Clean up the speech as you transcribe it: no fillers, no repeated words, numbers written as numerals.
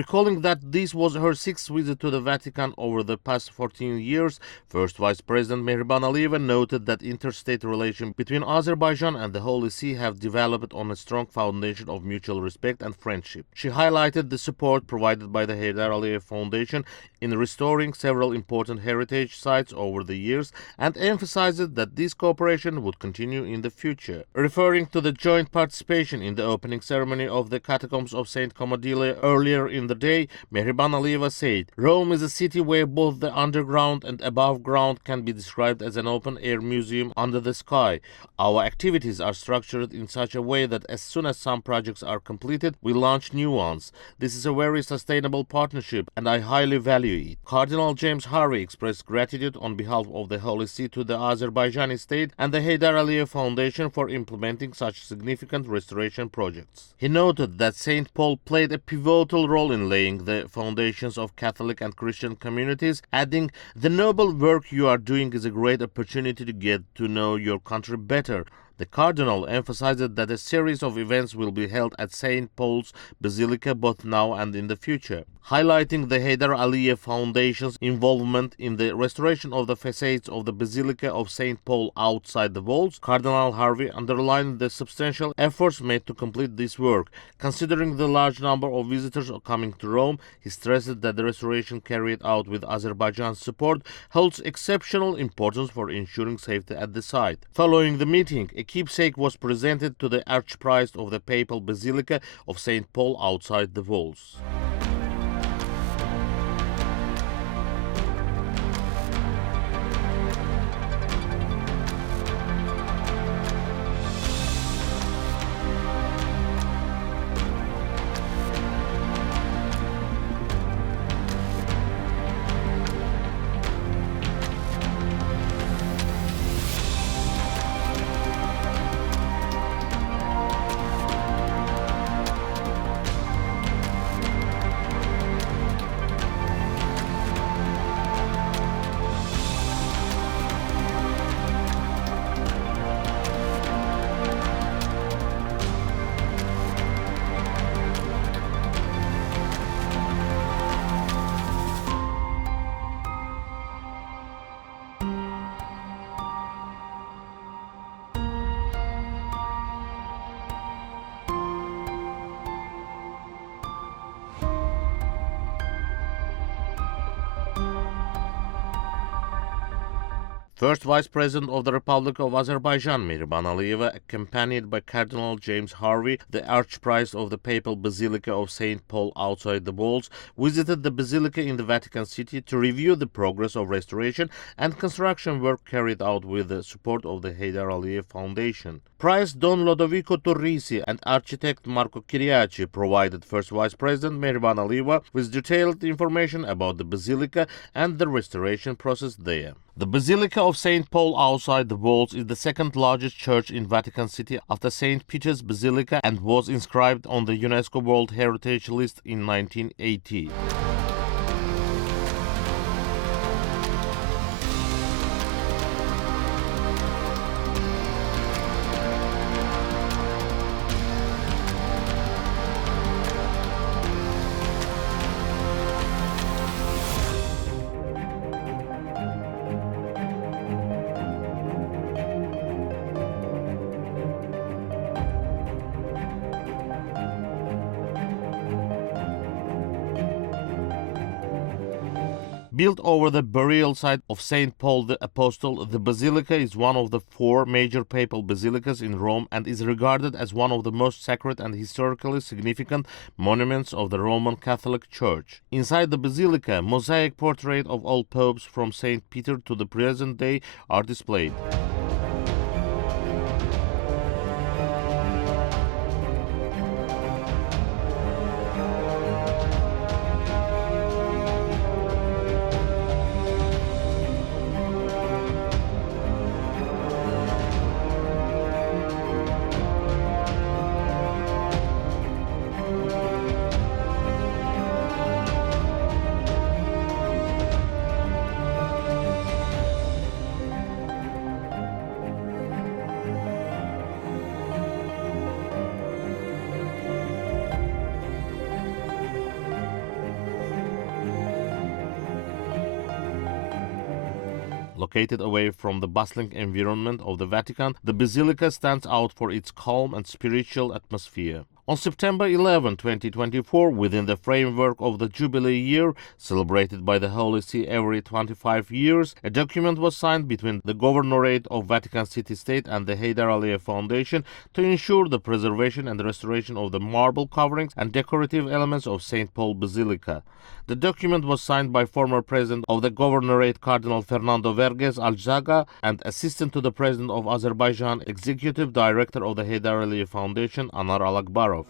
Recalling that this was her sixth visit to the Vatican over the past 14 years, First Vice President Mehriban Aliyeva noted that interstate relations between Azerbaijan and the Holy See have developed on a strong foundation of mutual respect and friendship. She highlighted the support provided by the Heydar Aliyev Foundation in restoring several important heritage sites over the years and emphasized that this cooperation would continue in the future. Referring to the joint participation in the opening ceremony of the Catacombs of St. Comodile earlier in the day, Mehriban Aliyeva said, "Rome is a city where both the underground and above ground can be described as an open-air museum under the sky. Our activities are structured in such a way that as soon as some projects are completed, we launch new ones. This is a very sustainable partnership and I highly value it." Cardinal James Harvey expressed gratitude on behalf of the Holy See to the Azerbaijani state and the Heydar Aliyev Foundation for implementing such significant restoration projects. He noted that St. Paul played a pivotal role in laying the foundations of Catholic and Christian communities, adding, "The noble work you are doing is a great opportunity to get to know your country better." The Cardinal emphasized that a series of events will be held at St. Paul's Basilica both now and in the future. Highlighting the Heydar Aliyev Foundation's involvement in the restoration of the facades of the Basilica of St. Paul outside the walls, Cardinal Harvey underlined the substantial efforts made to complete this work. Considering the large number of visitors coming to Rome, he stressed that the restoration carried out with Azerbaijan's support holds exceptional importance for ensuring safety at the site. Following the meeting, a keepsake was presented to the Archpriest of the Papal Basilica of St. Paul outside the walls. First Vice President of the Republic of Azerbaijan, Mehriban Aliyeva, accompanied by Cardinal James Harvey, the Archpriest of the Papal Basilica of St. Paul outside the walls, visited the Basilica in the Vatican City to review the progress of restoration and construction work carried out with the support of the Heydar Aliyev Foundation. Priest Don Lodovico Turrisi and architect Marco Chiriaci provided First Vice President Mehriban Aliyeva with detailed information about the Basilica and the restoration process there. The Basilica of St. Paul outside the walls is the second largest church in Vatican City after St. Peter's Basilica and was inscribed on the UNESCO World Heritage List in 1980. Built over the burial site of St. Paul the Apostle, the basilica is one of the four major papal basilicas in Rome and is regarded as one of the most sacred and historically significant monuments of the Roman Catholic Church. Inside the basilica, mosaic portraits of all popes from St. Peter to the present day are displayed. Located away from the bustling environment of the Vatican, the Basilica stands out for its calm and spiritual atmosphere. On September 11, 2024, within the framework of the Jubilee year, celebrated by the Holy See every 25 years, a document was signed between the Governorate of Vatican City-State and the Mehriban Aliyeva Foundation to ensure the preservation and restoration of the marble coverings and decorative elements of St. Paul Basilica. The document was signed by former President of the Governorate Cardinal Fernando Verges Alzaga and Assistant to the President of Azerbaijan, Executive Director of the Mehriban Aliyeva Foundation, Anar Alakbarov.